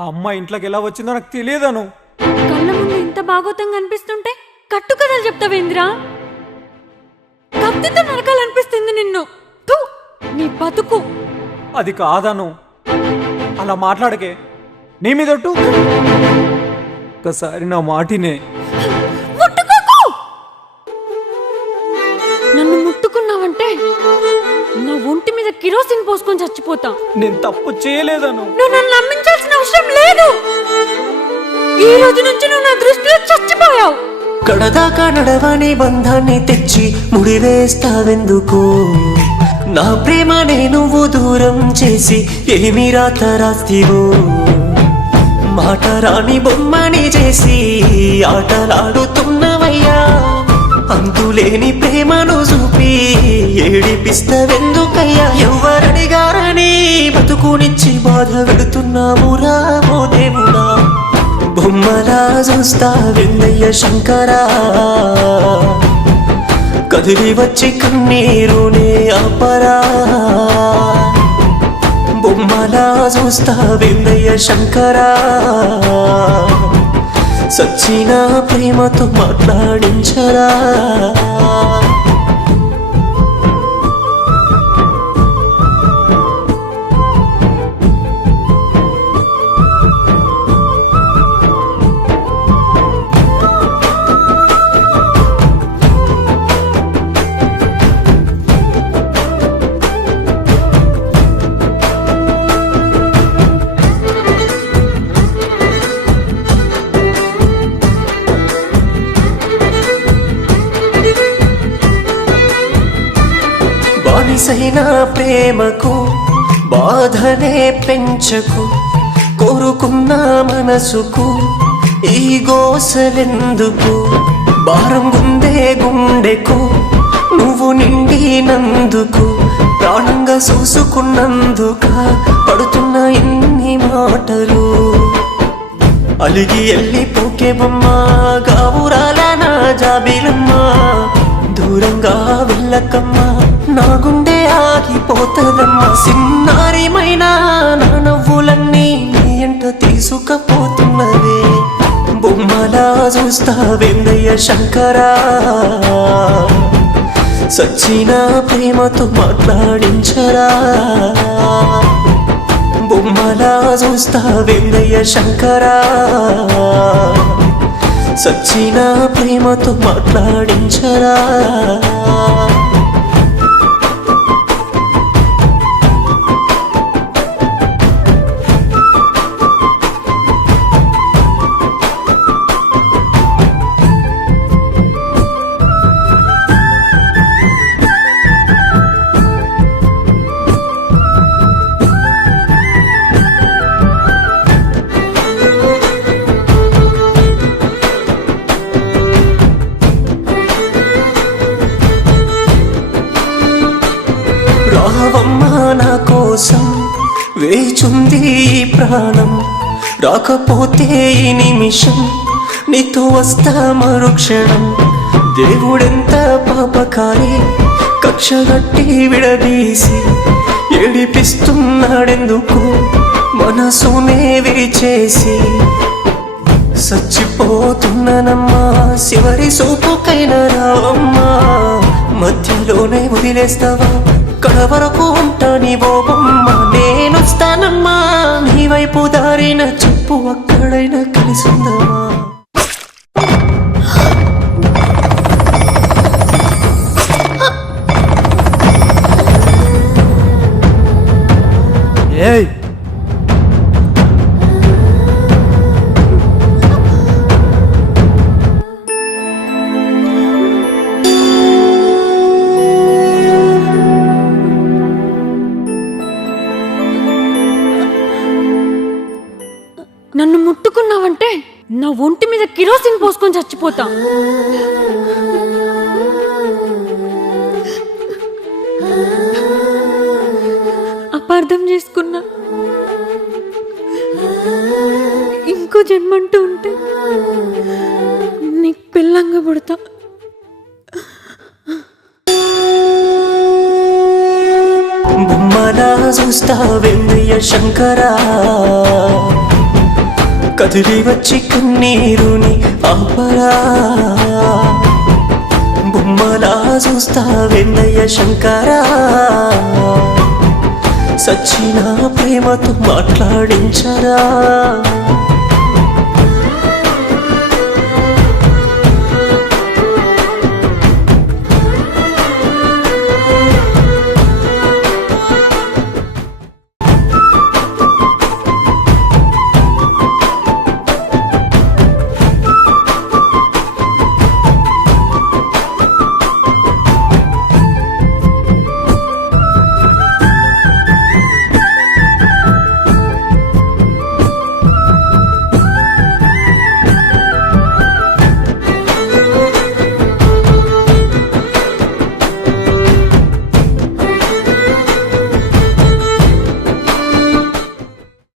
ఆ అమ్మాయి ఇంట్లోకి ఎలా వచ్చిందో నాకు తెలియదను. కళ్ళ ముందు ఇంత బాగోతంగా అనిపిస్తుంటే కట్టు కథలు చెప్తావేంద్రా? కత్తితో నరకాలనిపిస్తుంది నిన్ను. థు, నీ బతుకు. అది కాదను, అలా మాట్లాడకే. నీ మీదొట్టు, ఒకసారి నా మాటినే. ముట్టుకోకు. నన్ను ముట్టుకున్నావంటే నా ఒంటి మీద కిరోసిన్ పోసుకొని చచ్చిపోతా. నేను తప్పు చేయలేదను. నువ్వు నన్ను నమ్మించాల్సిన అవసరం లేదు. ఈ రోజు నుంచి నువ్వు నా దృష్టిలో చచ్చిపోయావు. కడదాకా నడవని బంధాన్ని తెచ్చి ముడివేస్తావెందుకు? నా ప్రేమనే నువ్వు దూరం చేసి ఏమి రాత రాస్తివో? మాట రాని బొమ్మని చేసి ఆటలాడుతున్నవయ్యా. అంతులేని ప్రేమను చూపి ఏడిపిస్తావెందుకయ్యా? ఎవరడిగారని బతుకునిచ్చి బాధ పెడుతున్నావురా ఓ దేవుడా. బొమ్మలా చూస్తావెందయ్య శంకరా, కదిలి వచ్చి కన్నీరునే ఆపరా. బొమ్మలా చూస్తావెందయ్య శంకరా, సచ్చిన ప్రేమతో మాట్లాడించరా. బానిసైన ప్రేమకు బాధనే పెంచకు. కోరుకున్న మనసుకు ఈ గోసలెందుకు? భారం గుందే గుండెకు నువ్వు నిండినందుకు, ప్రాణంగా చూసుకున్నందుక పడుతున్న ఇన్ని మాటలు. అలిగి వెళ్ళిపోకే బొమ్మ, గావురాల నా జాబిలమ్మ. దూరంగా వెళ్ళకమ్మా, నా గుండె ఆగిపోతదమ్మా. సిన్నారిమైనా నా నవ్వులన్నీ నీ ఎంట తీసుకపోతున్నవే. బొమ్మలా చూస్తావెందయ్య శంకరా, సచ్చిన ప్రేమతో మాట్లాడించరా. బొమ్మలా చూస్తావెందయ్య శంకరా, సచ్చిన ప్రేమతో మాట్లాడించరా. రావమ్మా నా కోసం వేచుంది ఈ ప్రాణం. రాకపోతే ఈ నిమిషం నీతో వస్తా మరుక్షణం. దేవుడెంత పాపకారి, కక్షగట్టి విడదీసి ఏడిపిస్తున్నాడెందుకు? మనసునే విరిచేసి సచ్చిపోతున్నానమ్మా. చివరి సూపుకైనా రావమ్మా, మధ్యలోనే వదిలేస్తావా? కడవరకు ఉంటా నీ బొమ్మ, నేనొస్తానమ్మా. నీ వైపు దారిన చెప్పు, అక్కడైనా కలిసిందమ్మా. ఏయ్, నన్ను ముట్టుకున్నావంటే నా ఒంటి మీద కిరోసిన్ పోసుకొని చచ్చిపోతా. అపార్థం చేసుకున్నా. ఇంకో జన్మంటూ ఉంటే నీకు పిల్లంగా పుడతా. బొమ్మలా చూస్తావెందయ్య శంకరా, కదిలి వచ్చి కన్నీరుని ఆపరా బొమ్మలా చూస్తా వెన్నయ్య శంకరా సచ్చిన ప్రేమతో మాట్లాడించరా